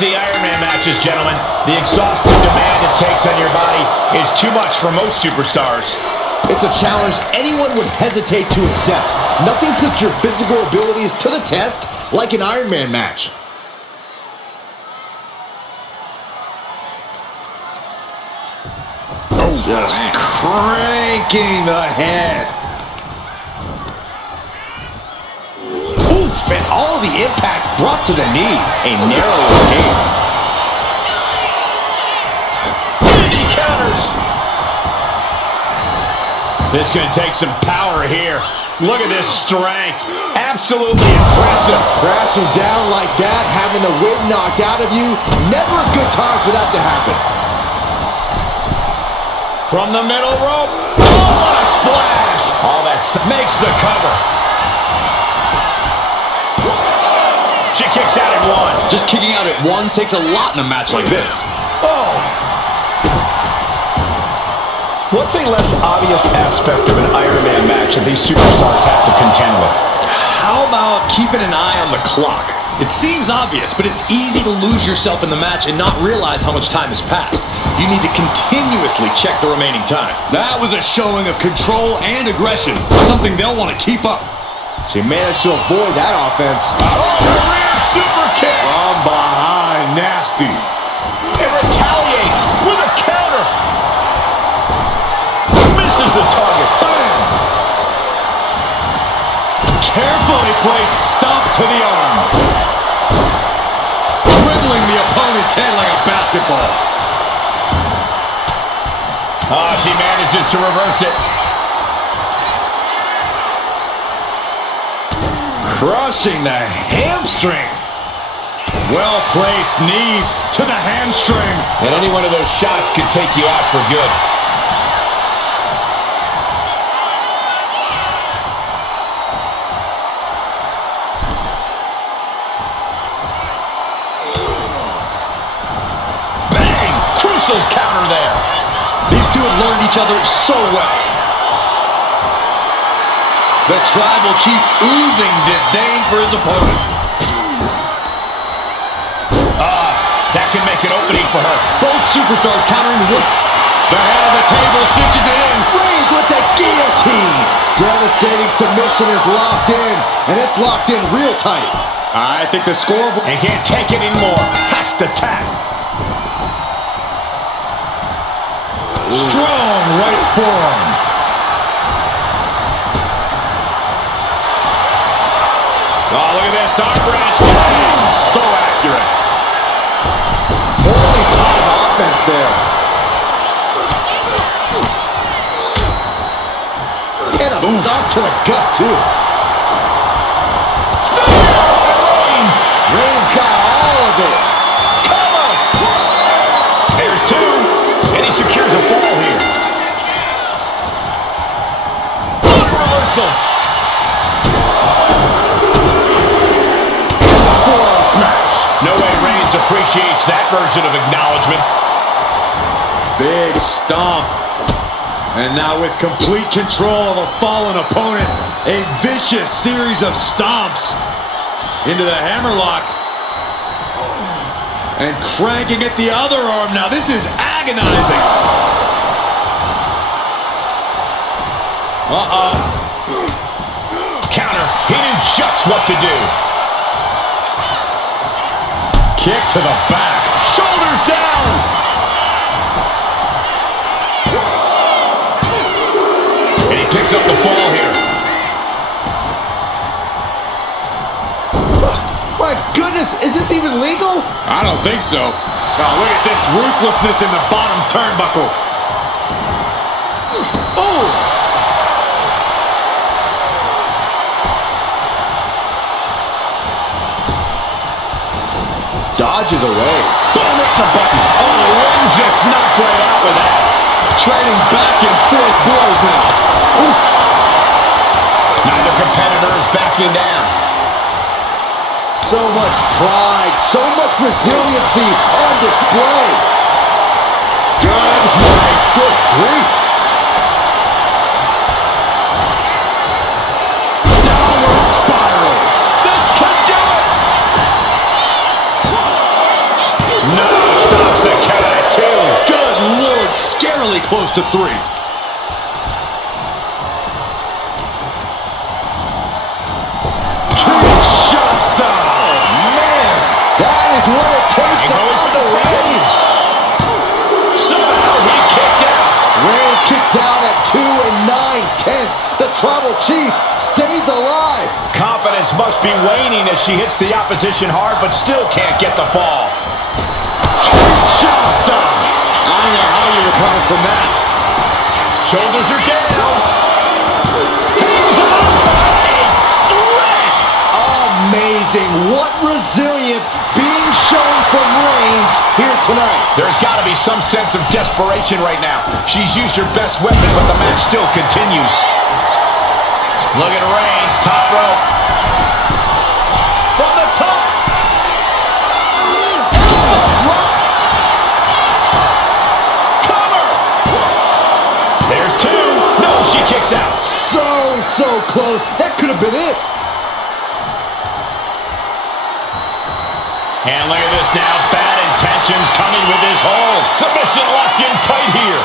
see Iron Man matches, gentlemen. The exhausting demand it takes on your body is too much for most superstars. It's a challenge anyone would hesitate to accept. Nothing puts your physical abilities to the test like an Iron Man match. Oh, just cranking the head. Oof, and all the impact brought to the knee. A narrow escape. And he counters. This is going to take some power here. Look at this strength. Absolutely impressive. Crashing down like that, having the wind knocked out of you, never a good time for that to happen. From the middle rope. Oh, what a splash. All that makes the cover. She kicks out at one. Just kicking out at one takes a lot in a match like this. Oh. What's a less obvious aspect of an Iron Man match that these superstars have to contend with? How about keeping an eye on the clock? It seems obvious, but it's easy to lose yourself in the match and not realize how much time has passed. You need to continuously check the remaining time. That was a showing of control and aggression, something they'll want to keep up. She managed to avoid that offense. Oh, career super kick. From behind, nasty. It retaliates with a counter. Misses the target. Bam! Carefully placed stomp to the arm. Dribbling the opponent's head like a basketball. Oh, she manages to reverse it. Crushing the hamstring. Well-placed knees to the hamstring. And any one of those shots could take you out for good. Bang! Crucial counter there. These two have learned each other so well. The Tribal Chief oozing disdain for his opponent. That can make an opening for her. Both superstars countering with the head of the table, cinches it in. Reigns with the guillotine. Devastating submission is locked in, and it's locked in real tight. I think the scoreboard... And can't take it anymore. Has to tap. Strong right forearm. Oh, look at this. Arm wrench. So accurate. Holy ton of offense there. And a stop to the gut, too. Reigns got all of it. Cover. There's two. And he secures a fall here. Good reversal. And the forearm smash. No way Reigns appreciates that version of acknowledgement. Big stomp. And now with complete control of a fallen opponent, a vicious series of stomps into the hammerlock. And cranking at the other arm. Now this is agonizing. Counter. He knew just what to do. Kick to the back. Shoulders down. And he picks up the fall here. My goodness, is this even legal? I don't think so. Now look at this ruthlessness in the bottom turnbuckle. Oh! Dodges away. Boom, hit the button. Oh, the ring just knocked right out with that. Trading back and forth blows now. Oof. Neither competitor is backing down. So much pride, so much resiliency on display. Good night. Good grief. Downward spiral. This could do it. No, stops the count at 2. Good Lord, scarily close to 3. Kinshasa! Man, that is what it takes to top the Reigns. Somehow he kicked out. Reigns kicks out at 2 9/10. The Tribal Chief stays alive. Confidence must be waning as she hits the opposition hard, but still can't get the fall. Kinshasa! I don't know how you recover from that. Shoulders are down. He's up by a thread. Amazing. What resilience being shown from Reigns here tonight. There's got to be some sense of desperation right now. She's used her best weapon, but the match still continues. Look at Reigns, top rope. From the top. Elbow drop. Cover. There's 2. No, she kicks out. So close. That could have been it. And look at this now. Bad intentions coming with his hold. Submission locked in tight here.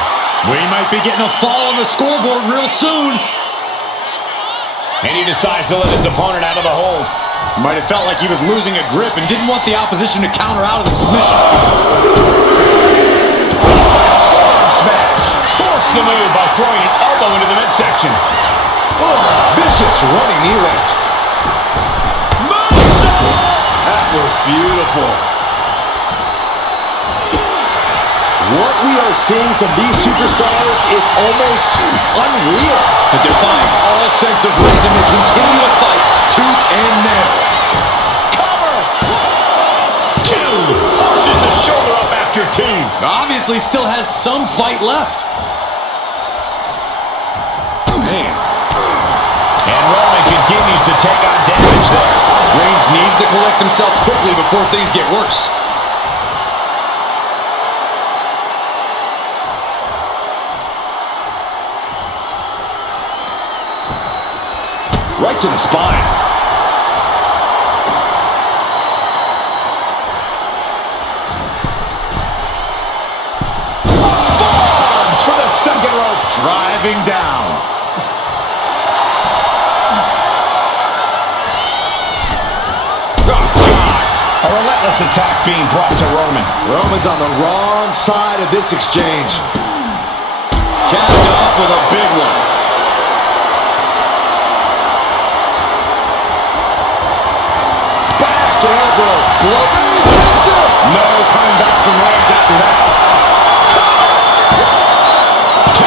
We might be getting a fall on the scoreboard real soon. And he decides to let his opponent out of the hold. Might have felt like he was losing a grip and didn't want the opposition to counter out of the submission. Forearm smash. Forks the move by throwing an elbow into the midsection. Oh, vicious running knee lift. Moonsault! That was beautiful. What we are seeing from these superstars is almost unreal. Defying all sense of reason to continue to fight tooth and nail. Cover! 2. Forces the shoulder up after 2. Obviously still has some fight left. Man. And Roman continues to take on damage there. Reigns needs to collect himself quickly before things get worse. Right to the spine. Forearms for the second rope. Driving down. Oh, God. A relentless attack being brought to Roman. Roman's on the wrong side of this exchange. Capped off with a big one. Back elbow. Blow. Reigns hits him. No coming back from Reigns after that. Cover! 2.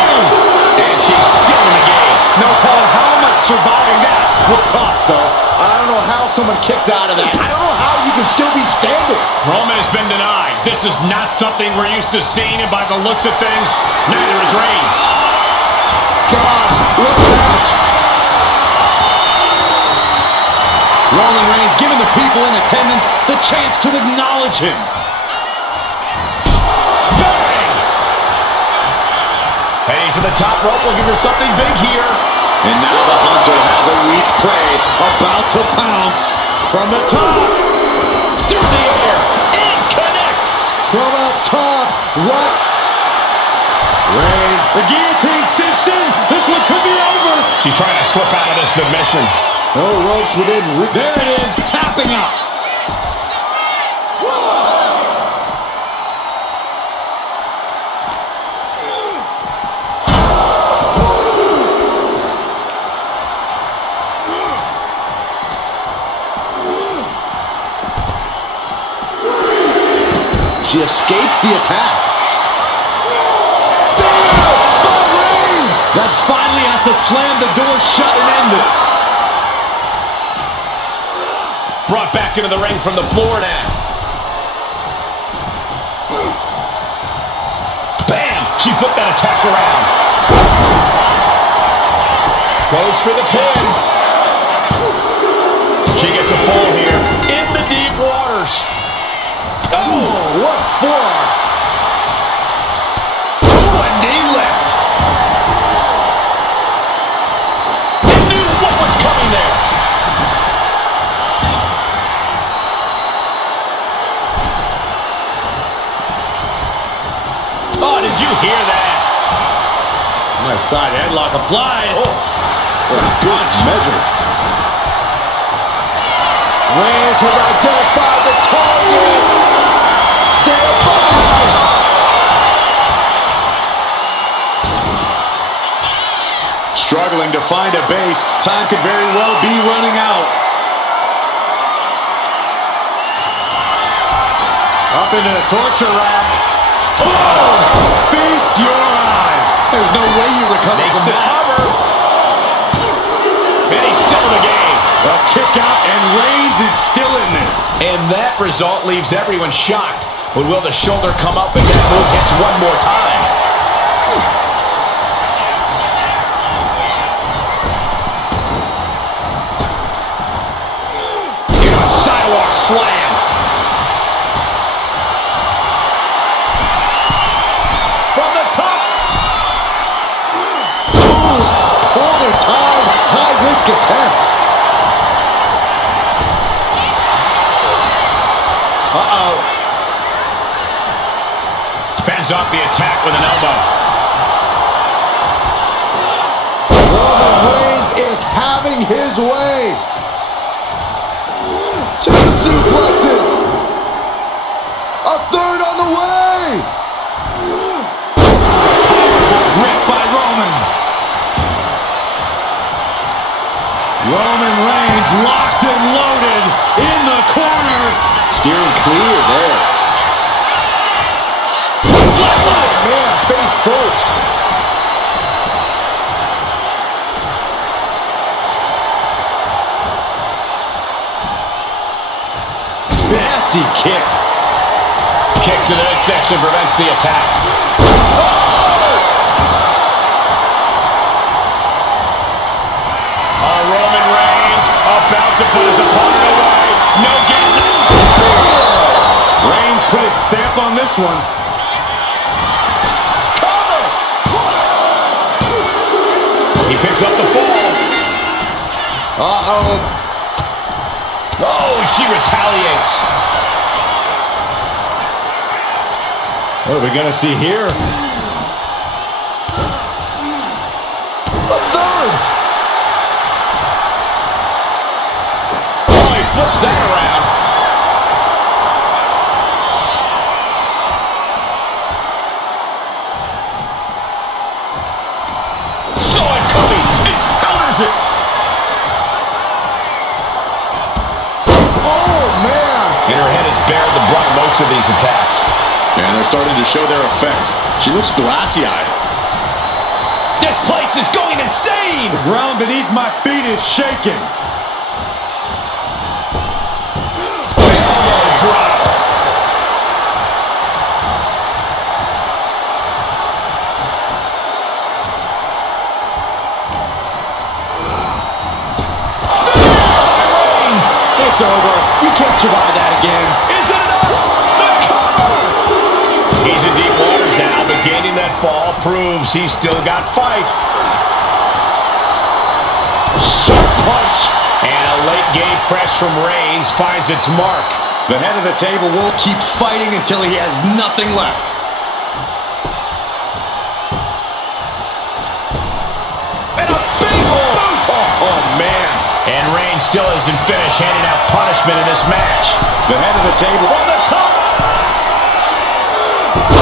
And she's still in the game. No telling how much surviving that will cost, though. I don't know how someone kicks out of that. I don't know how you can still be standing. Roman has been denied. This is not something we're used to seeing, and by the looks of things, neither is Reigns. Gosh, look out. Roman Reigns giving the people in attendance the chance to acknowledge him. Bang! Heading for the top rope, looking for something big here. And now the hunter has a weak prey about to pounce. From the top, through the air, it connects. From up top, right. Reigns. The guillotine cinched in. This one could be over. She's trying to slip out of this submission. No ropes within reach. There it is, tapping out. She escapes the attack. That finally has to slam the door shut and end this. Brought back into the ring from the floor now. Bam! She flipped that attack around. Goes for the pin. She gets a fall here in the deep waters. Oh, what forearm. Oh, a knee lift. They knew what was coming there. Did you hear that? Nice side headlock applied. Oh, what a good measure. Reigns has identified the target. Stand by. Struggling to find a base. Time could very well be running out. Up into the torture rack. Oh! Feast your eyes. There's no way you recover Makes from the that. cover. And he's still in the game. A kick out, and Reigns is still in this. And that result leaves everyone shocked. But will the shoulder come up if that move hits one more time? Get a sidewalk slam. From the top. Ooh, poorly timed, high-risk attempt. Uh-oh. Fends off the attack with an elbow. Roman Reigns is having his way. Two suplexes. A third on the way. Grip by Roman. Roman Reigns locked and loaded in the corner. Steering clear there. Oh, man, face first. Nasty kick. Kick to the midsection prevents the attack. Roman Reigns about to put his opponent away. No getting the spear. Reigns put his stamp on this one. Cover. He picks up the fall. Uh-oh. Oh, she retaliates. What are we going to see here? A third. Oh, he flips that around. Saw it coming. He counters it. Oh, man. And her head has bared the brunt of most of these attacks. And they're starting to show their effects. She looks glassy-eyed. This place is going insane. The ground beneath my feet is shaking. Elbow drop. It's over. You can't survive that again. Is it enough? The cover. He's in deep waters now, but gaining that fall proves he's still got fight. Sharp punch. And a late game press from Reigns finds its mark. The head of the table will keep fighting until he has nothing left. And a big boot. Oh, man. And Reigns still isn't finished handing out punishment in this match. The head of the table. From the top.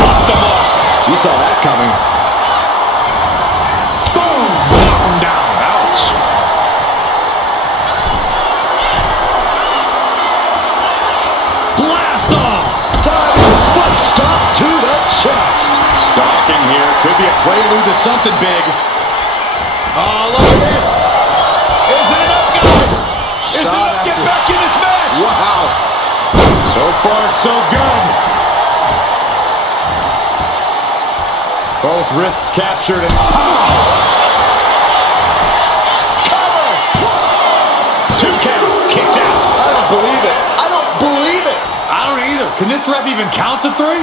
Off the mark. You saw that coming. Boom. Knock him down. Ouch. Blast off. Diving foot stop to the chest. Stalking here. Could be a prelude to something big. Oh, look at this. Is it enough, guys? Is it Shot enough to get after- back in this match? Wow. So far, so good. Both wrists captured and Cover. 2 count. Kicks out. I don't believe it. I don't believe it. I don't either. Can this ref even count to 3?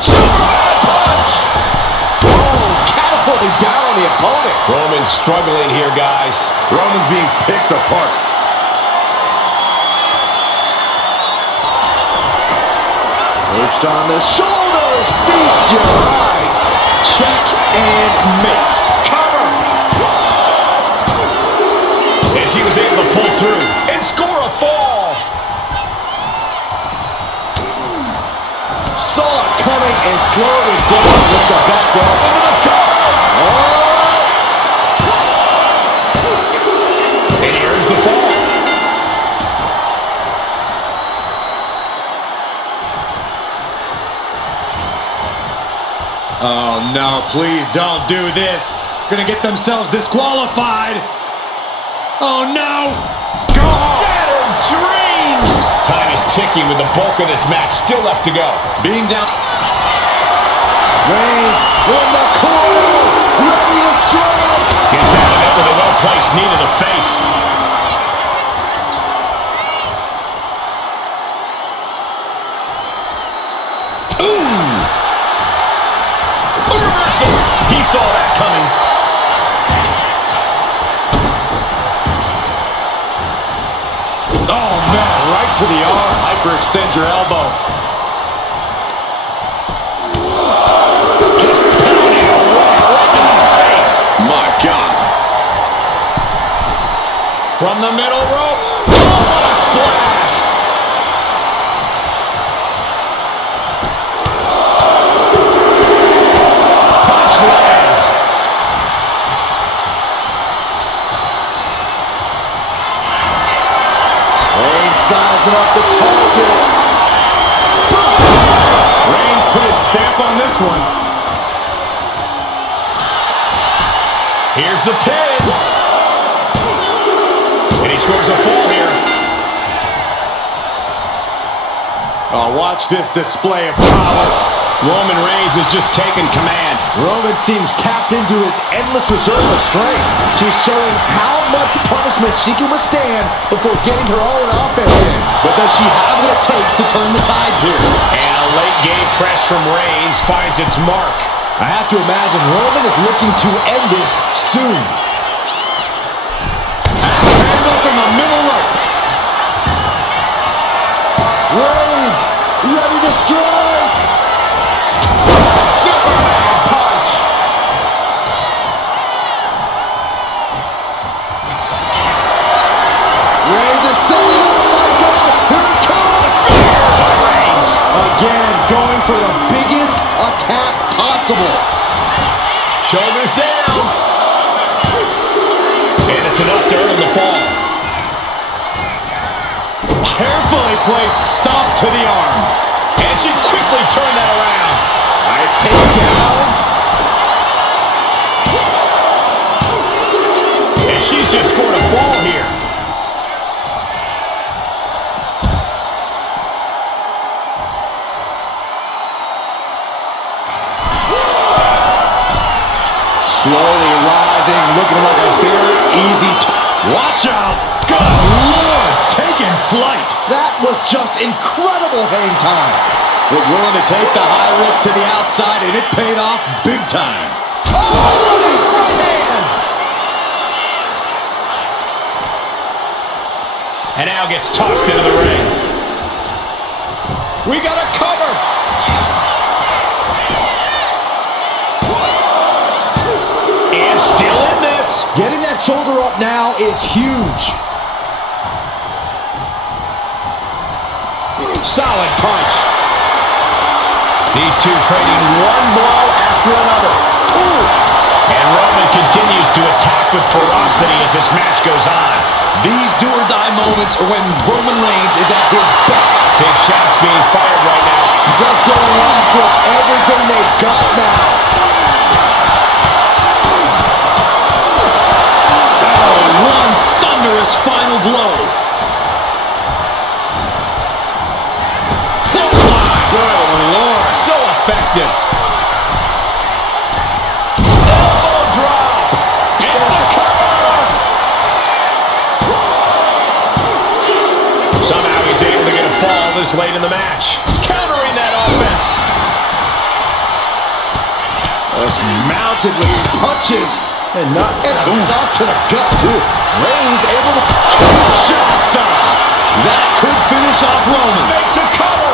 Superman punch. Oh, catapulting down on the opponent. Roman's struggling here, guys. Roman's being picked apart. Perched on the shoulders. Feast your eyes. Check and mate. Cover. And she was able to pull through and score a fall. Saw it coming and slowed it down with the back door. Into the cover. And here's the fall. Oh, no, please don't do this. Gonna get themselves disqualified. Oh, no. Shattered dreams. Time is ticking with the bulk of this match still left to go. Being down. Reigns in the corner. Ready to strike. Gets out of it with a well-placed knee to the face. He saw that coming. Oh, man, right to the arm. Hyperextend your elbow. Just pounding away right in the face. My God. From the middle rope. Oh, a splash. Punch lands. Reigns sizing up the target. Reigns put his stamp on this one. Here's the pin. And he scores a fall here. Oh, watch this display of power. Roman Reigns is just taking command. Roman seems tapped into his endless reserve of strength. She's showing how much punishment she can withstand before getting her own offense in. But does she have what it takes to turn the tides here? And a late game press from Reigns finds its mark. I have to imagine Roman is looking to end this soon. Handle from the middle rope. Reigns ready to strike. Superman punch. Reigns is setting up. Oh my God! Here it comes. Spear by Reigns. Again, going for the biggest attack possible. Shoulders down. And it's enough to earn the fall. Carefully placed stomp to the arm. And she quickly turned that around. Nice takedown. And she's just scored a fall here. Slowly rising, looking like a very easy. Watch out! Good Lord! Taking flight. That was just incredible hang time. Was willing to take the high risk to the outside, and it paid off big time. Oh, running right hand. And now gets tossed into the ring. We got a cover. And still in this. Getting that shoulder up now is huge. Solid punch. These two trading one blow after another. Oof. And Roman continues to attack with ferocity as this match goes on. These do-or-die moments are when Roman Reigns is at his best. Big shots being fired right now. Just going off with everything they've got now. Oh, one thunderous final blow. Clothesline. Good Lord. So effective. Elbow drop. And the cover. Somehow he's able to get a fall this late in the match. Countering that offense. Just mounted with punches and a stop to the gut too. Reigns able to Kinshasa. That could finish off Roman. Makes a cover.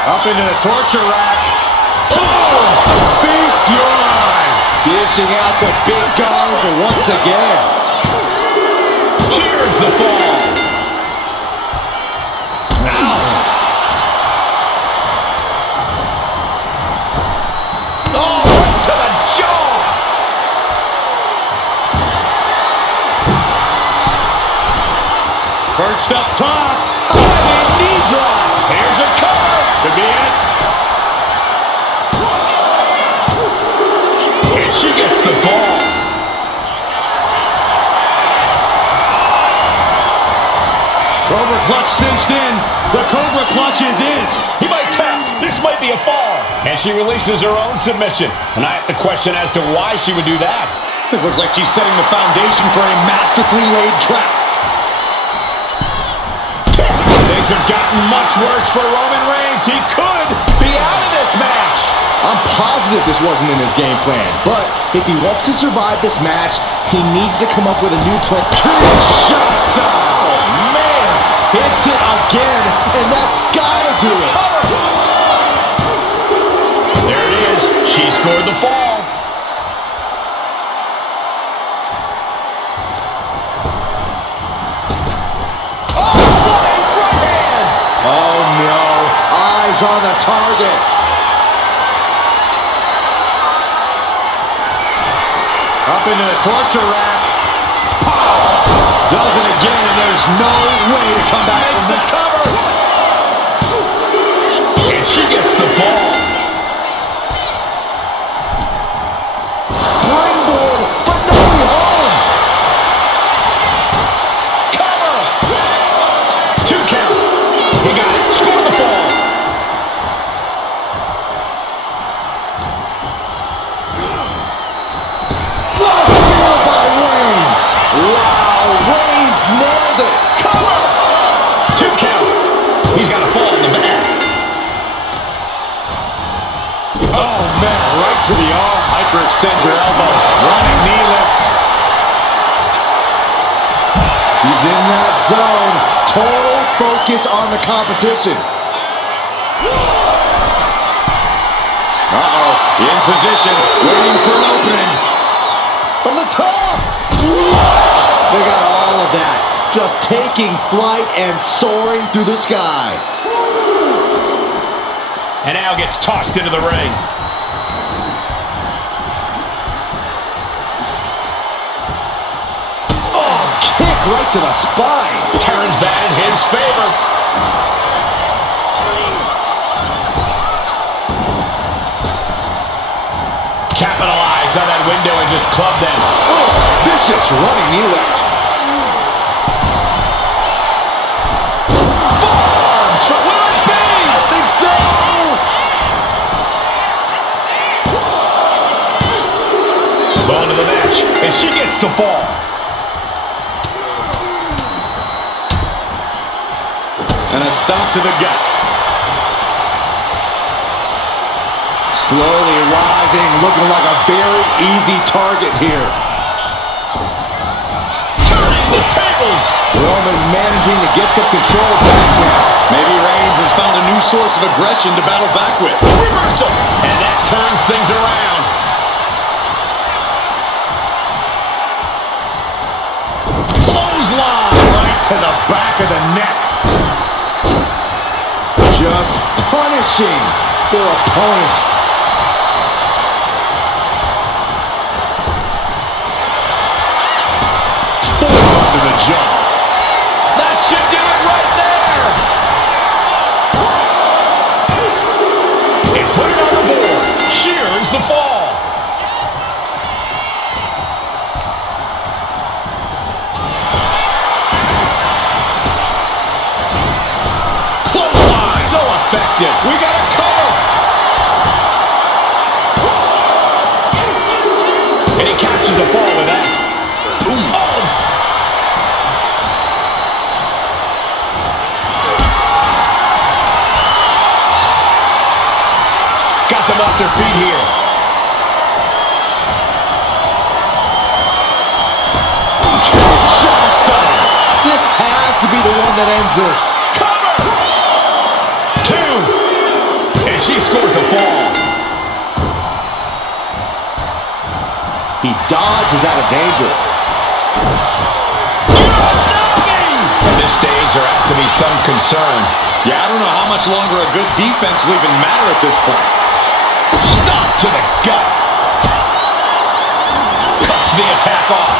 Up into the torture rack. Oh! Feast your eyes. Dishing out the big guns once again. Cheers the fall. Oh, right to the jaw. Perched up top. Knee drop. Here's a cover. Could be it. And she gets the fall. Cobra clutch cinched in. The Cobra clutch is in. He might tap. This might be a fall. And she releases her own submission. And I have to question as to why she would do that. This looks like she's setting the foundation for a masterfully laid trap. Things have gotten much worse for Roman Reigns. He could be out of this match. I'm positive this wasn't in his game plan, but if he wants to survive this match, he needs to come up with a new plan. Shots out. Oh, man. Hits it again, and that's gotta do it. There it is. She scored the fall. Oh, what a right hand. Oh, no. Eyes on the target. Up into the torture rack. Does it again, and there's no way to come back from The that. cover. And she gets the fall. Springboard, but nobody home. Cover. 2 count. He got it. Scored the fall. Lost field by Reigns. Wow, Reigns nailed it. Cover. 2 count. He's got a fall in the back. Oh, man, right to the arm. Hyperextend your elbow. Running knee lift. She's in that zone. Total focus on the competition. Uh-oh, in position, waiting for an opening. From the top. What? They got all of that. Just taking flight and soaring through the sky. And now gets tossed into the ring. Oh, kick right to the spine. Turns that in his favor. Capitalized on that window and just clubbed them. Oh, vicious running knee lift. Forearms for will it be? I think so. On to the match, and she gets the fall. And a stop to the gut. Slowly rising, looking like a very easy target here. Turning the tables. Roman managing to get some control back now. Maybe Reigns has found a new source of aggression to battle back with. Reversal. And that turns things around. Clothesline right to the back of the neck. Just punishing their opponent. Forearm to the jaw. That should do it right there. And put it on the board. She earns the fall. Clothesline. So effective. We got a cover. And he catches the fall with that. Ooh. Oh. Got them off their feet here. Kinshasa. This has to be the one that ends this. Cover! 2. He dodges out of danger. At this stage, there has to be some concern. Yeah, I don't know how much longer a good defense will even matter at this point. Stop to the gut. Cuts the attack off.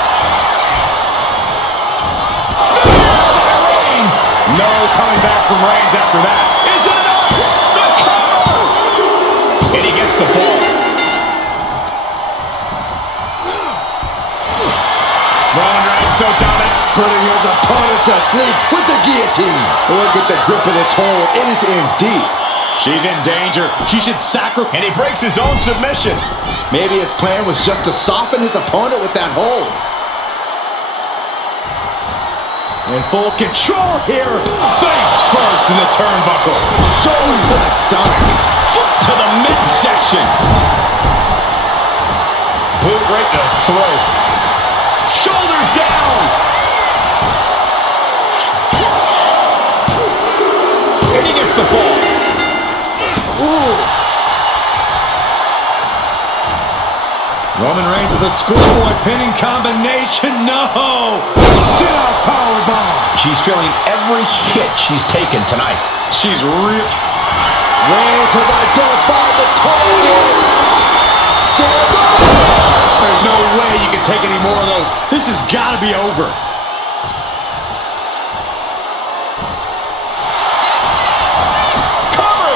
Reigns. No coming back from Reigns after that. Is it enough? The cover! And he gets the ball. Roman Reigns so dominant. Putting his opponent to sleep with the guillotine. Look at the grip of this hold. It is in deep. She's in danger. She should sacrifice. And he breaks his own submission. Maybe his plan was just to soften his opponent with that hold. In full control here. Face first in the turnbuckle. Shoulder to the stomach. Foot to the midsection. Boot right to the throat. Shoulders down. And he gets the ball. Ooh. Roman Reigns with a schoolboy pinning combination. No! Sit-out powerbomb. She's feeling every hit she's taken tonight. She's real. Reigns has identified the target. Stand up. There's no way you can take any more of those. This has got to be over. Cover!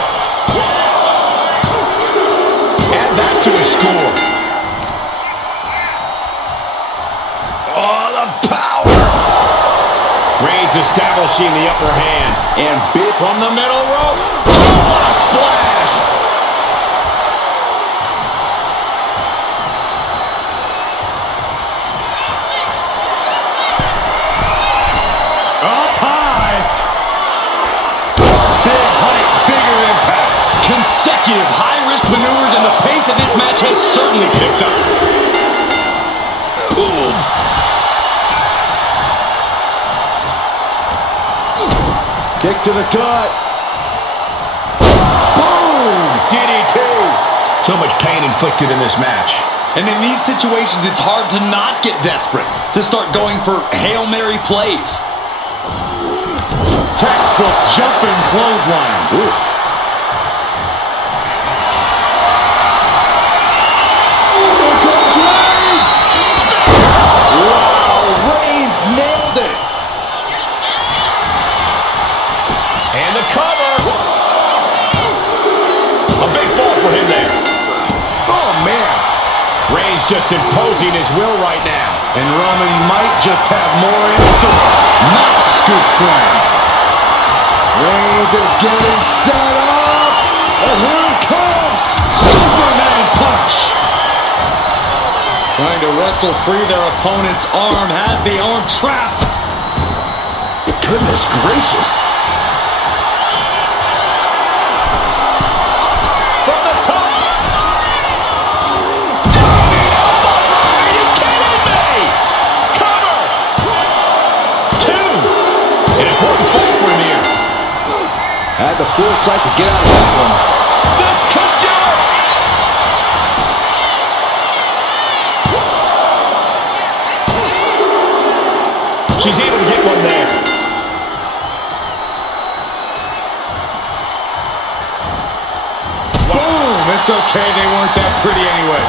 Add that to his score. Oh, the power! Reigns establishing the upper hand. And big From the middle rope. Oh, what a splash! Up high. Big height, bigger impact. Consecutive high-risk maneuvers, and the pace of this match has certainly picked up. Ooh. kick to the gut. Boom! DDT! So much pain inflicted in this match. And in these situations, it's hard to not get desperate, to start going for Hail Mary plays. Textbook jumping clothesline. Oof. Here comes Reigns! Wow, Reigns nailed it. And the cover! A big fall for him there. Oh, man. Reigns just imposing his will right now. And Roman might just have more in store. Not a scoop slam. Reigns is getting set up. And here it comes. Superman punch. Trying to wrestle free their opponent's arm. Has the arm trapped. Goodness gracious. From the top. Are you kidding me? Cover. 2. An important fall for him here. Had the foresight to get out of that one. This could do it. She's able to get one there. Boom! It's okay, they weren't that pretty anyway.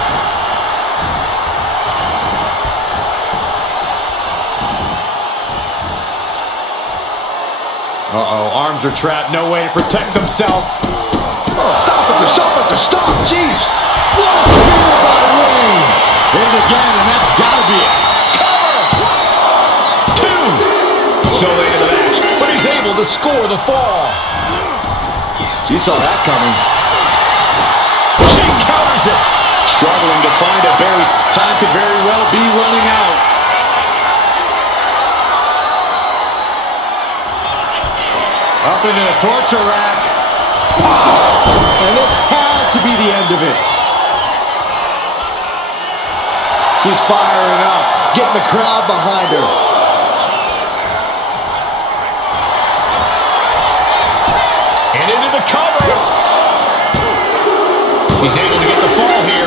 Uh-oh, arms are trapped, no way to protect themselves. Oh, stop after stop after stop. Jeez. What a spear by Reigns. Hit it again, and that's gotta be it. Cover. 2. So late in the match, but he's able to score the fall. She saw that coming. She counters it. Struggling to find a base. Time could very well be running out. Up into the torture rack. And this has to be the end of it. She's firing up, getting the crowd behind her. And into the cover. He's able to get the fall here.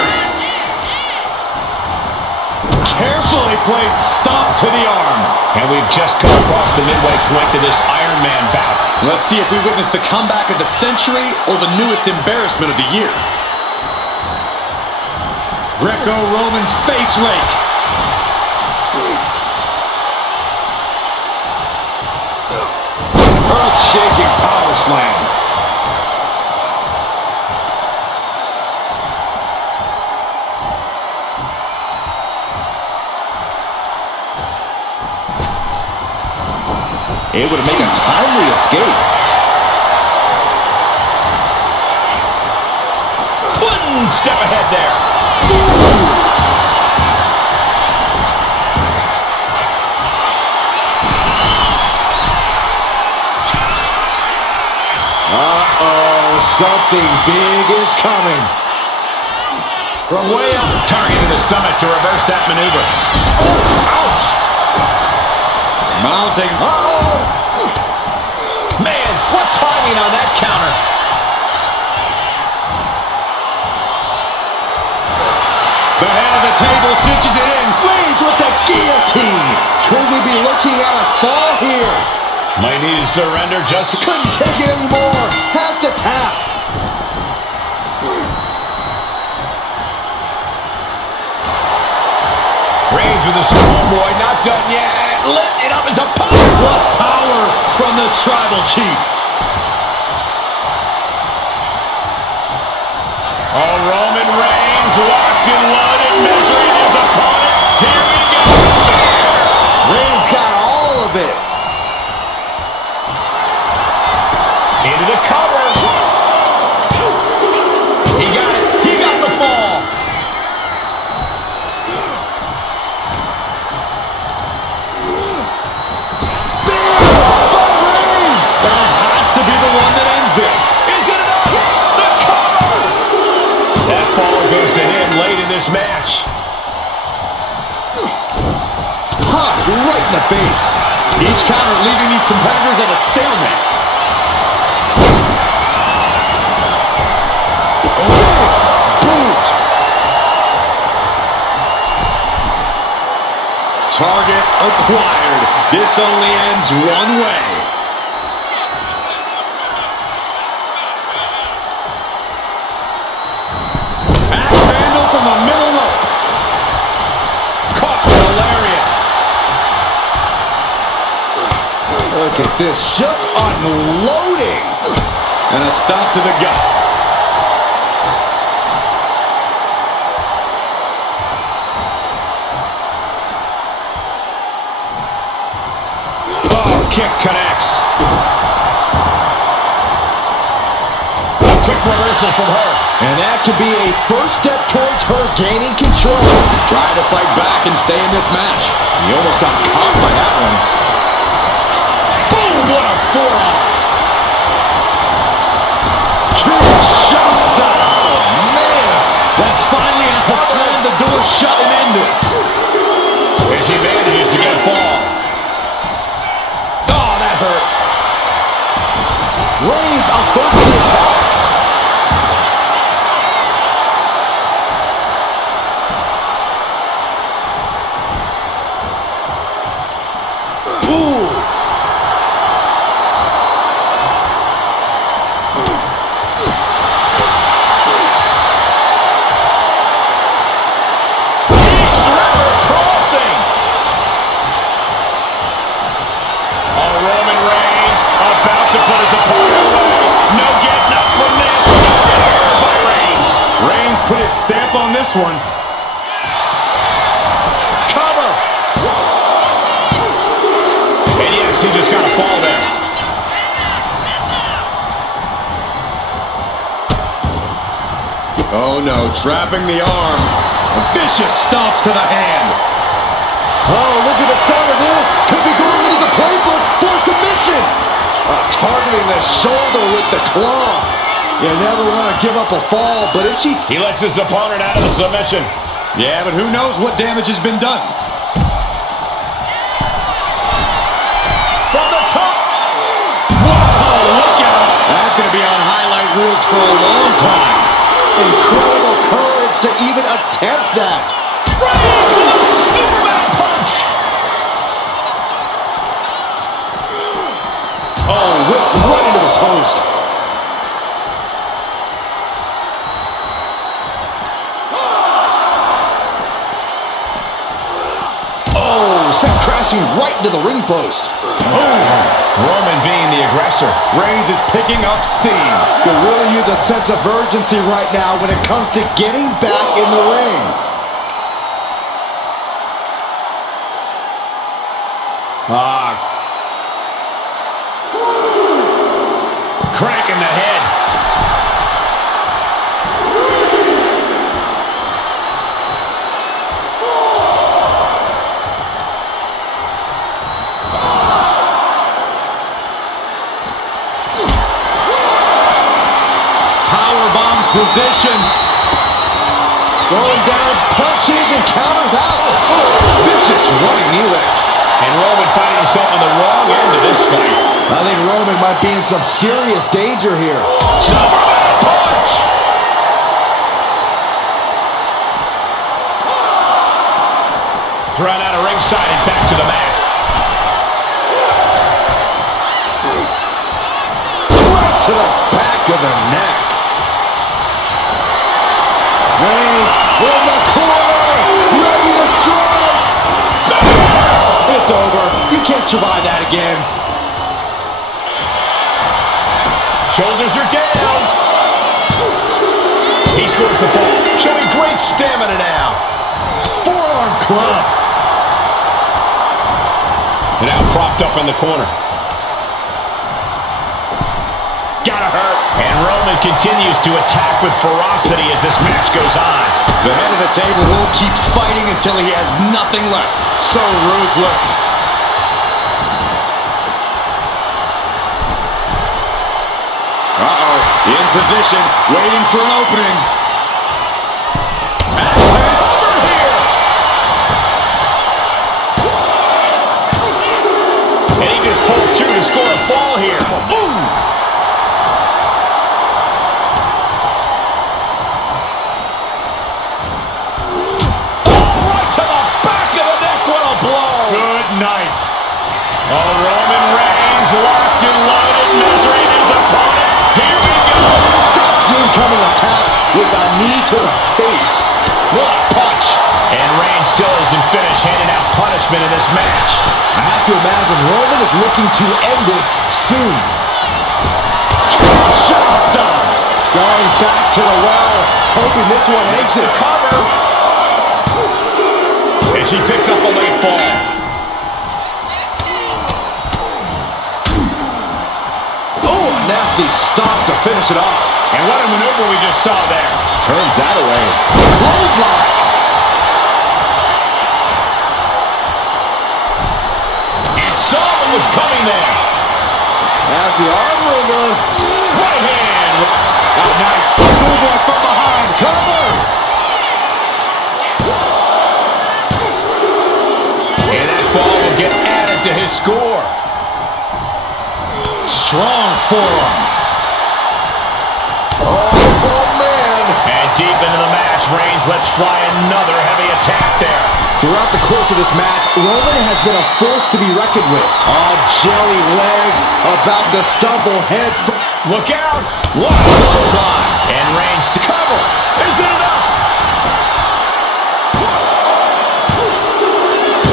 place stomp to the arm. And we've just come across the midway point to this Iron Man bout. Let's see if we witness the comeback of the century or the newest embarrassment of the year. Greco-Roman face rake. Earth-shaking power slam. Able to make a timely escape. One step ahead there. Uh-oh, something big is coming. From way up, targeting the stomach to reverse that maneuver. Oh, ouch! Mounting. Uh-oh! Man, what timing on that counter. The head of the table cinches it in. Reigns with the guillotine. Could we be looking at a fall here? Might need to surrender just to... Couldn't take it anymore. Has to tap. Reigns with a schoolboy, not done yet. Lifted up his opponent. What power from the Tribal Chief. Oh, Roman Reigns locked and loaded, measuring his opponent. Here we go. Reigns got all of it. Into the cover. He got it. He got the fall. That has to be the one that ends this. Is it enough? The cover. That fall goes to him late in this match. Popped right in the face. Each counter leaving these competitors at a stalemate. Boot. Target acquired. This only ends one way. Axe handle from the middle rope. Caught with a lariat. Look at this, just unloading. And a stop to the gut. Oh, kick connects. A quick reversal from her. And that could be a first step towards her gaining control. Trying to fight back and stay in this match. He almost got caught by that one. Boom, what a forearm. Shots out. Man, that finally has to slam the door shut and end this. As he manages to get a fall. Oh, that hurt. Reigns averts the attack. Ooh. East River crossing. Oh, Roman Reigns about to put his opponent away. No getting up from this. Spear by Reigns. Reigns put his stamp on this one. Cover. And yes, he just got a fall there. Oh no, trapping the arm. Vicious stomps to the hand. Oh, look at the start of this. Could be going into the playbook for submission. Targeting the shoulder with the claw. You never want to give up a fall, but if she... He lets his opponent out of the submission. Yeah, but who knows what damage has been done. From the top. Whoa, look out. That's going to be on highlight reels for a long time. Incredible courage to even attempt that. Reigns with a Superman punch. Oh, whipped right into the post. Oh, sent crashing right into the ring post. Roman being the aggressor. Reigns is picking up steam. Could really use a sense of urgency right now when it comes to getting back in the ring. Cranking the head. Powerbomb position. Throwing down punches and counters out. Oh, vicious running knee lift. And Roman finding himself on the wrong end of this fight. I think Roman might be in some serious danger here. Superman punch! Thrown out of ringside and back to the mat. Right to the back of the neck. Reigns in the corner, ready to strike. It's over. You can't survive that again. Shoulders are down. He scores the fall, showing great stamina now. Forearm club. And now propped up in the corner. Gotta hurt. And Roman continues to attack with ferocity as this match goes on. The head of the table will keep fighting until he has nothing left. So ruthless. In position, waiting for an opening. That's over here. And he just pulled through to score a fall here. Ooh. Oh, right to the back of the neck. What a blow. Good night. Oh, Roman Reigns locked and loaded, measuring his opponent. Here we go. Stops the incoming attack with a knee to the face. What a punch. And Reigns still isn't finished handing out punishment in this match. I have to imagine Roman is looking to end this soon. Going back to the well, hoping this one ends it. Cover. And she picks up a late fall. Nasty stop to finish it off. And what a maneuver we just saw there. Turns that away. Clothesline. And someone was coming there. As the arm wringer. Right hand. Oh, nice. Schoolboy from behind. Cover. And that fall will get added to his score. Strong forearm. Oh, man. And deep into the match, Reigns lets fly another heavy attack there. Throughout the course of this match, Roman has been a force to be reckoned with. Oh, jelly legs, about to stumble head. Look out. What a clothesline. And Reigns to cover. Is it enough?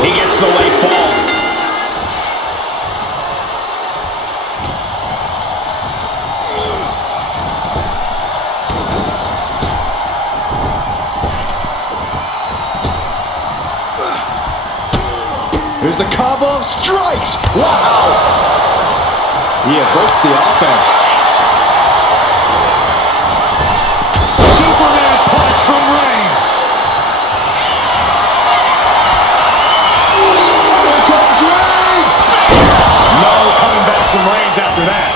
He gets the late fall. Here's the combo of strikes. Wow. He evokes the offense. Superman punch from Reigns. Here comes Reigns. No coming back from Reigns after that.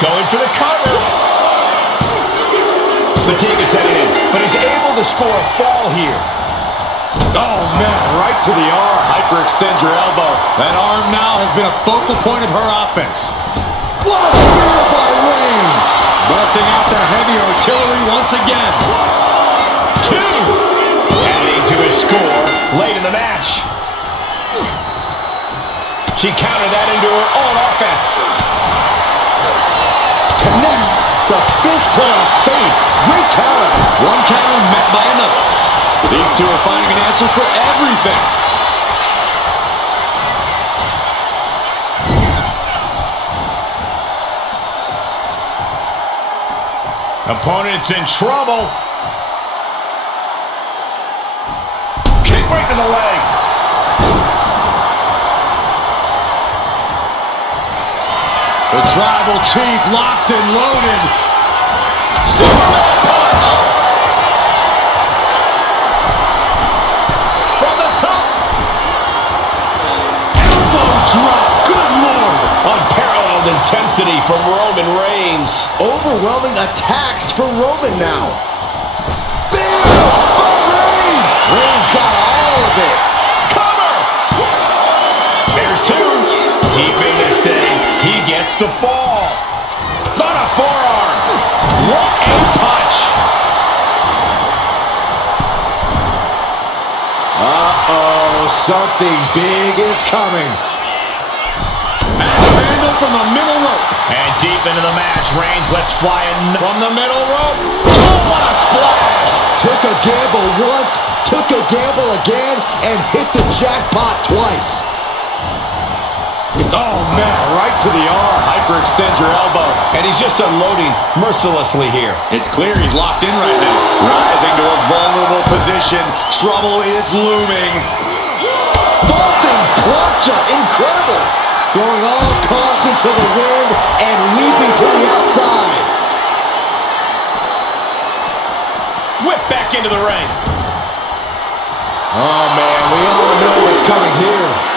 Going for the cover. Fatigue is setting in, but he's able to score a fall here. Oh, man, right to the arm. Hyperextend your elbow. That arm now has been a focal point of her offense. What a spear by Reigns. Busting out the heavy artillery once again. 2. Adding to his score late in the match. She countered that into her own offense. Connects the fist to the face. Great counter. One counter met by another. These two are finding an answer for everything. Opponent's in trouble. Kick right to the leg. The Tribal Chief locked and loaded. Superman punch. From the top. Elbow drop. Good Lord. Unparalleled intensity from Roman Reigns. Overwhelming attacks from Roman now. Bam! By Reigns! Reigns got all of it. Cover. There's two. Keeping this thing. He gets the fall. On a forearm. What a punch. Uh-oh, something big is coming. Axe handle from the middle rope. And deep into the match, Reigns lets fly from the middle rope. Oh, what a splash. Took a gamble once, took a gamble again, and hit the jackpot twice. Oh, man, right to the arm. Hyperextend your elbow. And he's just unloading mercilessly here. It's clear he's locked in right now. Rising to a vulnerable position. Trouble is looming. Vaulting plancha, incredible. Throwing all caution to the wind and leaping to the outside. Whip back into the ring. Oh, man, we all know what's coming here.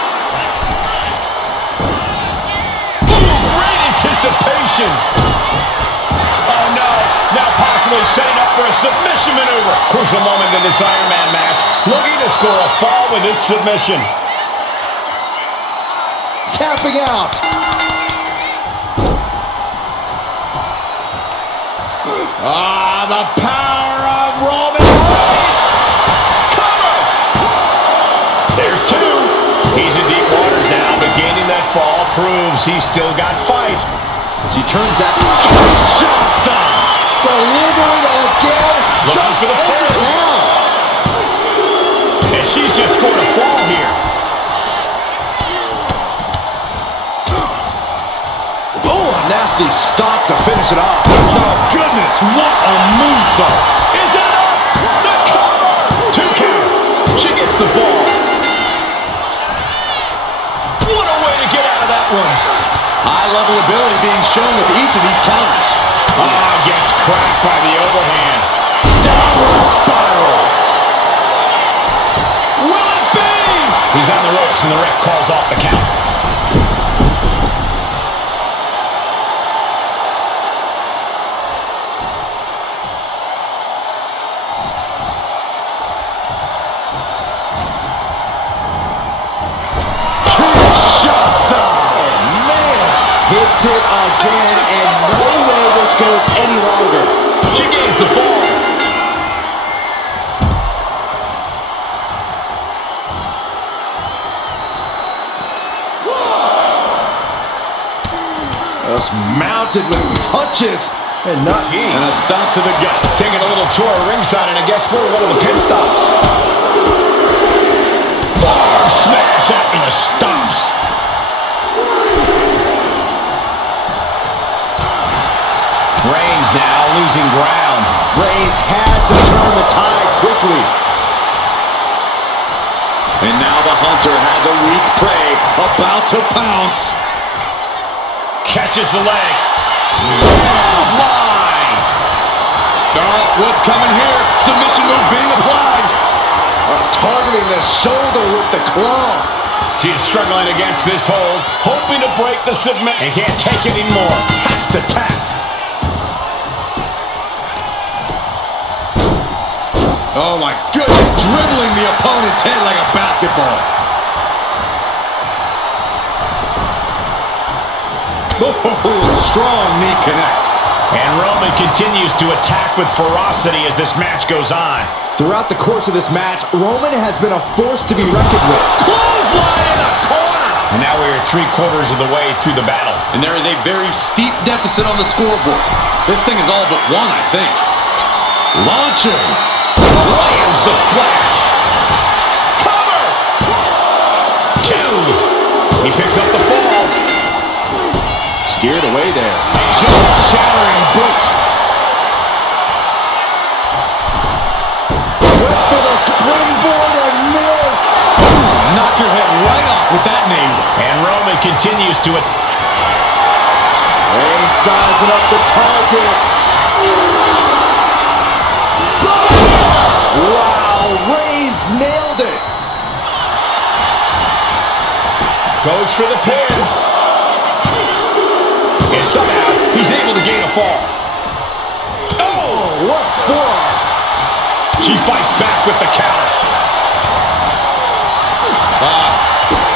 Anticipation. Oh no, now possibly setting up for a submission maneuver. Crucial moment in this Iron Man match. Looking to score a fall with this submission. Tapping out. Ah, the power of Roman Reigns. Cover. There's two. He's in deep waters now, but gaining that fall proves he's still got fight. She turns that Kinshasa. Delivering again. Looking for the pin. Now. And she's just scored a fall here. Oh, a nasty stop to finish it off. Oh, goodness, what a moonsault. Is it enough? The cover. 2 count. She gets the ball. What a way to get out of that one. High-level ability being shown with each of these counters. Ah, gets cracked by the overhand. Downward spiral. Will it be? He's on the ropes and the ref calls off the count. Hits it again, and no way this goes any longer. She gains the fall. Just mounted with punches and not he. And a stop to the gut. Taking a little tour of ringside, and I guess we're one of the pit stops. Forearm smash after the stomps. Reigns now losing ground. Reigns has to turn the tide quickly. And now the Hunter has a weak prey about to pounce. Catches the leg. Line. Oh, what's coming here? Submission move being applied. Targeting the shoulder with the claw. She's struggling against this hold, hoping to break the submit. And can't take it anymore. Has to tap. Oh my goodness, dribbling the opponent's head like a basketball. Oh, strong knee connects. And Roman continues to attack with ferocity as this match goes on. Throughout the course of this match, Roman has been a force to be reckoned with. Clothesline in the corner. And now we are 3/4 of the way through the battle. And there is a very steep deficit on the scoreboard. This thing is all but won, I think. Launching. Lands the splash. Cover. 2. He picks up the fall. Steered away there. Shattering boot. Went for the springboard and miss. Knock your head right off with that knee. And Roman continues to it. Reigns sizing up the target. Wow, Reigns nailed it. Goes for the pin. And somehow he's able to gain a fall. Oh, what for? She fights back with the counter.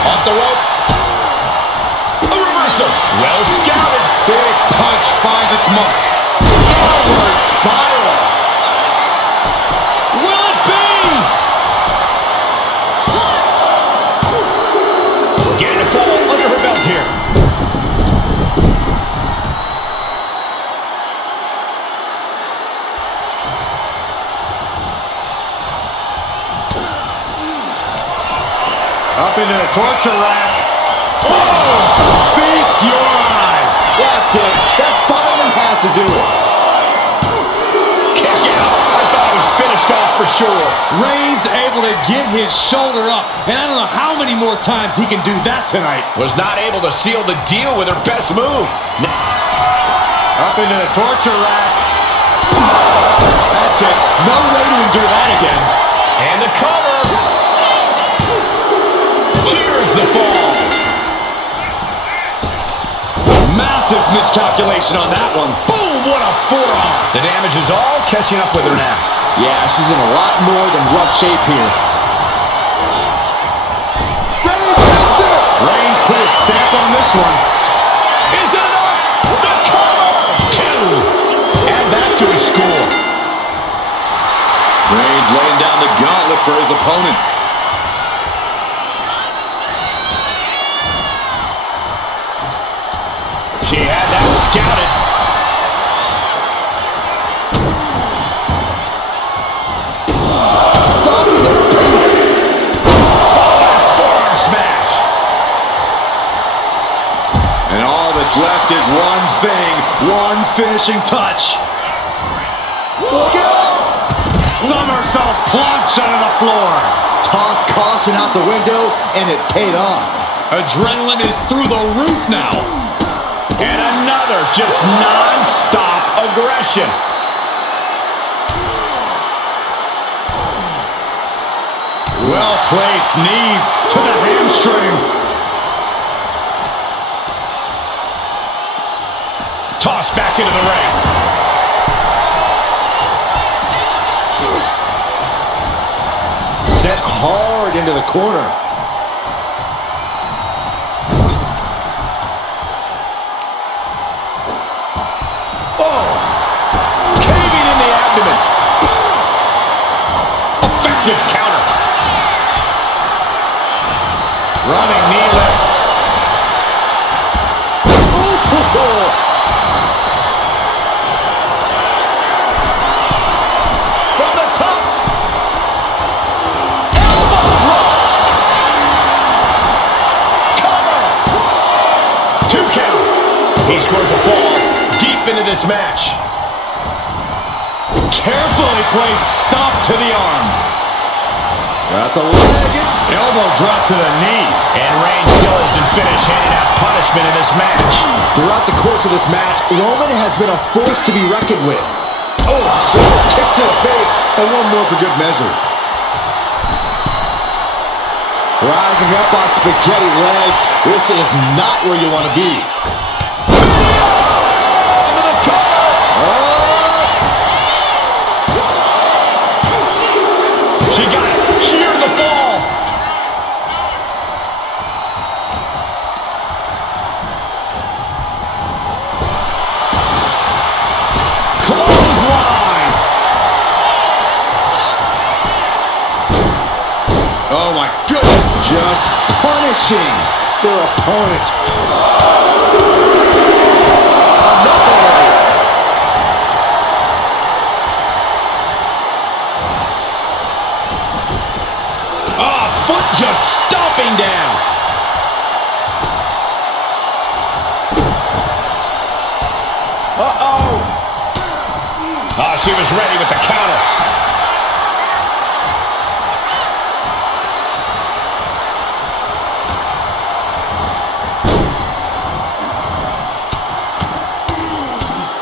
Off the rope. A reversal. Well scouted. Big punch finds its mark. Downward spiral. Will it be? Getting a fall under her belt here. Up into the torture rack. Oh! Feast your eyes. That's it. That finally has to do it. Kick out. I thought it was finished off for sure. Reigns able to get his shoulder up. And I don't know how many more times he can do that tonight. Was not able to seal the deal with her best move. Up into the torture rack. That's it. No way to endure that again. And the cover. Cheers the fall. Massive miscalculation on that one. Boom, what a forearm. The damage is all catching up with her now. Yeah, she's in a lot more than rough shape here. Reigns hits it! Reigns put his stamp on this one. Is it enough? The cover. 2. Add that to his score. Reigns laying down the gauntlet for his opponent. She had that scouted. Stopping the Forearm smash. And all that's left is one thing, one finishing touch. Look out! Somersault plunge onto the floor. Tossed caution out the window, and it paid off. Adrenaline is through the roof now. And another just non-stop aggression. Well-placed knees to the hamstring. Tossed back into the ring. Set hard into the corner. Caving in the abdomen. Effective counter. Running knee lift. From the top. Elbow drop. Cover. 2 count. He scores a fall deep into this match. Carefully placed stomp to the arm. Got the leg. Elbow drop to the knee. And Reigns still isn't finished handing out punishment in this match. Throughout the course of this match, Roman has been a force to be reckoned with. Oh, several kicks to the face, and one more for good measure. Rising up on spaghetti legs, this is not where you want to be. Into the cover. She got it. Sheared the fall. Clothesline. Oh my goodness. Just punishing. their opponent. Foot just stomping down. Uh-oh. Oh, she was ready with the counter.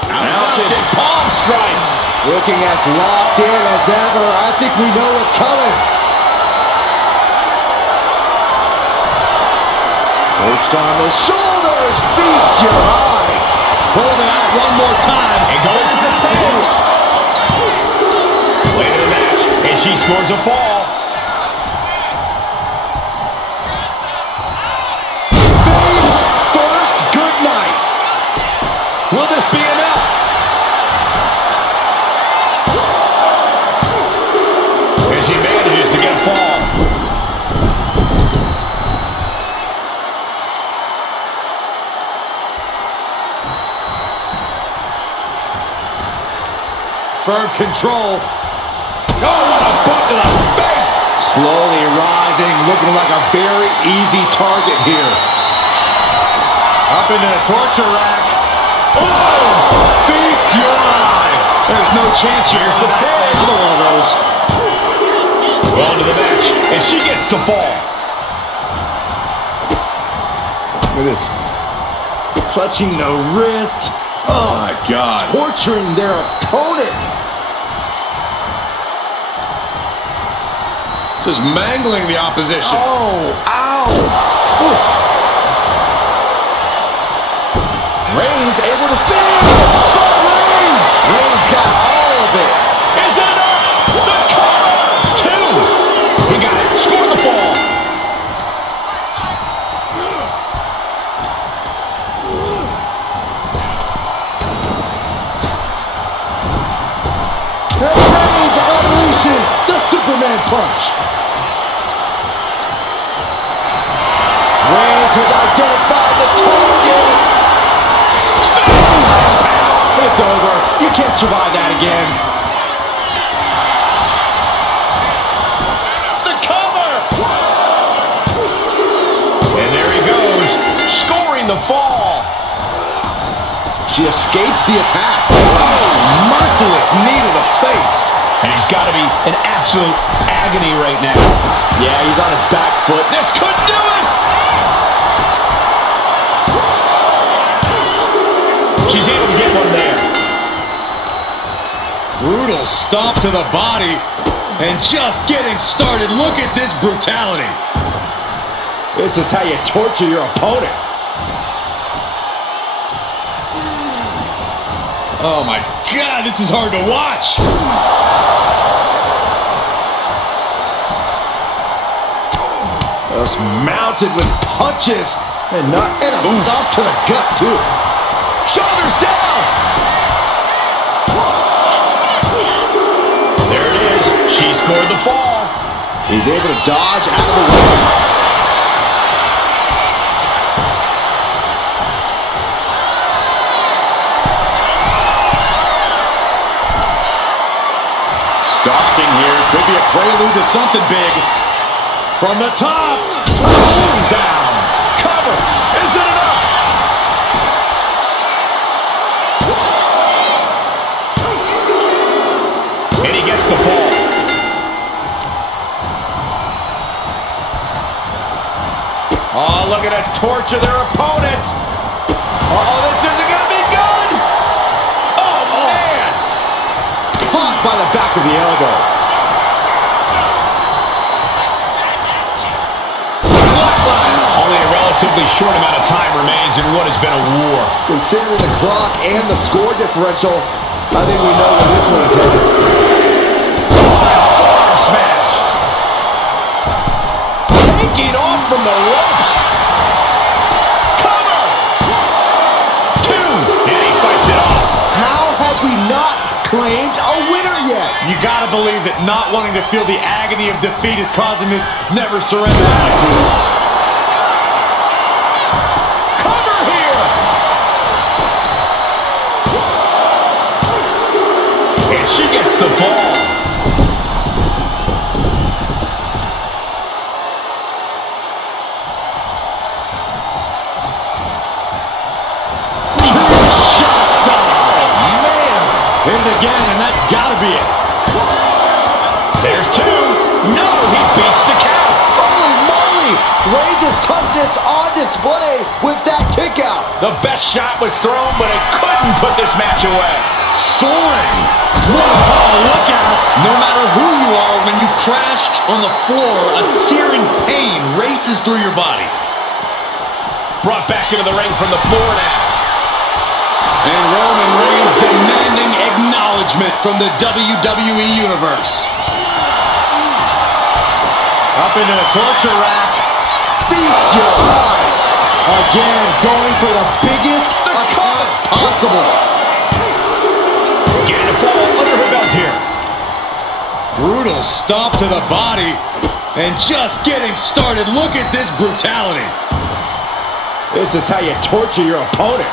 Mounted palm strikes. Looking as locked in as ever. I think we know what's coming. Perched on the shoulders, feast your eyes. Holding out one more time. And goes to the table. Late in the match, and she scores a fall. Face first, good night. Will this be enough? And she manages to get a fall. Firm control. Oh, what a boot to the face! Slowly rising, looking like a very easy target here. Up into the torture rack. Oh! Feast your eyes! There's no chance you're Here's the going pin. another one of those. Well into the match, and she gets the fall. Look at this. Clutching the wrist. Oh my God. Torturing their opponent. Just mangling the opposition. Oh, ow. Oof. Reigns able to spin. But Reigns got all of it. Is it enough? The cover! Two! He got it. Scored the fall. And Reigns unleashes the Superman punch. Reigns has identified the target. It's over. You can't survive that again. The cover! And there he goes, scoring the fall. She escapes the attack. Oh, merciless knee to the face. And he's got to be in absolute agony right now. Yeah, he's on his back foot. This could do it! She's able to get one there. Brutal stomp to the body. And just getting started. Look at this brutality. This is how you torture your opponent. Oh my God, this is hard to watch. Just mounted with punches and a stomp to the gut too. Shoulders down. There it is. She scored the fall. He's able to dodge out of the way. Stalking here could be a prelude to something big. From the top. Down. Cover. Is it enough? And he gets the fall. Oh, look at it. Torture their opponent. Oh, this isn't going to be good. Oh, man. Caught by the back of the elbow. Only a relatively short amount of time remains in what has been a war. Considering the clock and the score differential, I think we know where this one is headed. Forearm smash. Taking off from the ropes. Cover. Two. And he fights it off. How have we not claimed a winner yet? You gotta believe that not wanting to feel the agony of defeat is causing this never surrender attitude. And she gets the fall. Hit it again, and that's got to be it. There's two. No, he beats the count. Holy moly! Reigns' toughness on display with that kick out. The best shot was thrown, but it couldn't put this match away. Soaring. Whoa, look out. No matter who you are, when you crash on the floor, a searing pain races through your body. Brought back into the ring from the floor now. And Roman Reigns demanding acknowledgement from the WWE Universe. Up into the torture rack. Feast your eyes. Again, going for the biggest attack possible. Getting a fall under her belt here. Brutal stomp to the body. And just getting started. Look at this brutality. This is how you torture your opponent.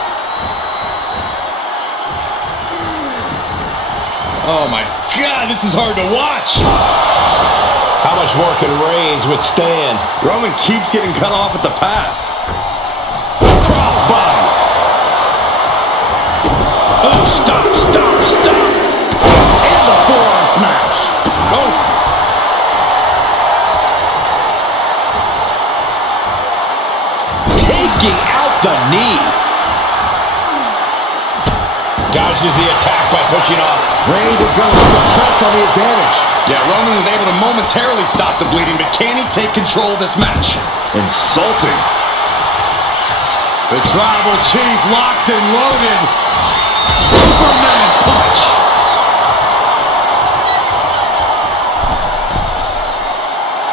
Oh my God, this is hard to watch. How much more can Reigns withstand? Roman keeps getting cut off at the pass. Crossbody. Oh, stop, stop, stop. And the forearm smash. Oh. Taking out the knee. Dodges the attack by pushing off. Reigns is going to put the press on the advantage. Yeah, Roman was able to momentarily stop the bleeding, but can he take control of this match? Insulting. The Tribal Chief locked and loaded. Superman punch.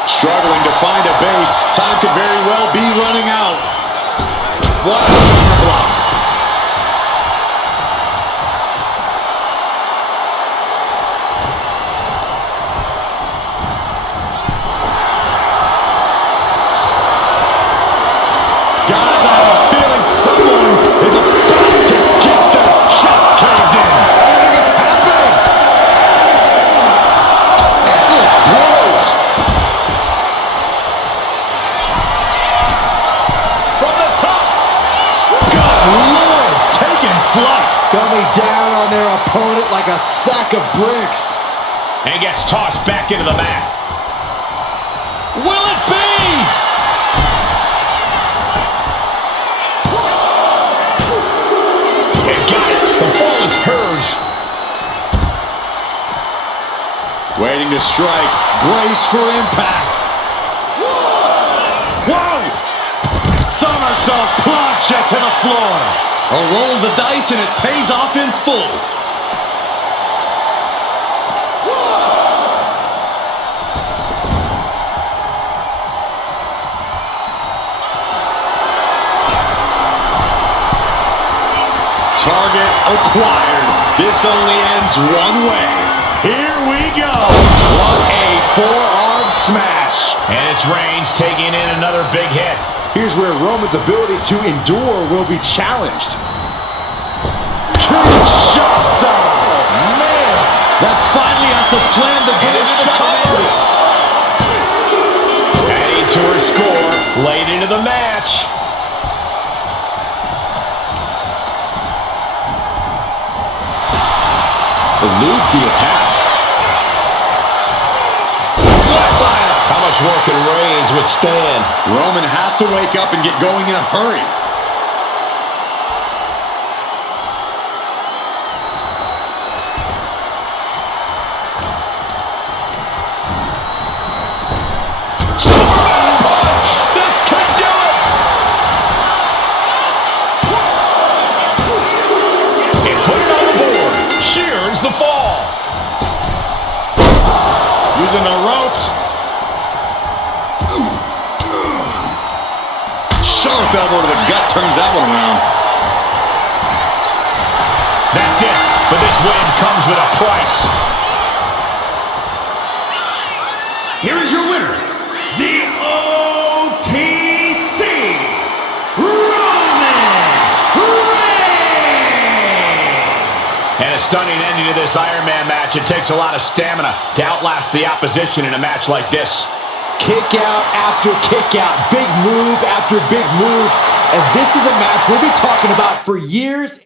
Struggling to find a base. Time could very well be running out. What a shoulder block. Guys, I have a feeling someone is about to get their chest caved in. I think it's happening. Endless blows. From the top. Good Lord, taking flight. Coming down on their opponent like a sack of bricks. And gets tossed back into the mat. Will it be? And got it. The fall is hers. Waiting to strike. Brace for impact. Whoa! Somersault plunge to the floor. A roll of the dice and it pays off in full. Target acquired. This only ends one way. Here we go. What a forearm smash. And it's Reigns taking in another big hit. Here's where Roman's ability to endure will be challenged. Kinshasa! Man! That finally has to slam the And door into the shut on cover. this. Adding to her score. Late into the match. Eludes the attack. Flatliner. How much more can Reigns withstand? Roman has to wake up and get going in a hurry. Superman punch. This could do it. And put it on the board. Shears the fall. Using the ropes. Sharp elbow to the gut turns that one around. That's it. But this win comes with a price. Here is your winner, the OTC, Roman Reigns. And a stunning ending to this Iron Man match. It takes a lot of stamina to outlast the opposition in a match like this. Kick out after kick out. Big move after big move. And this is a match we'll be talking about for years.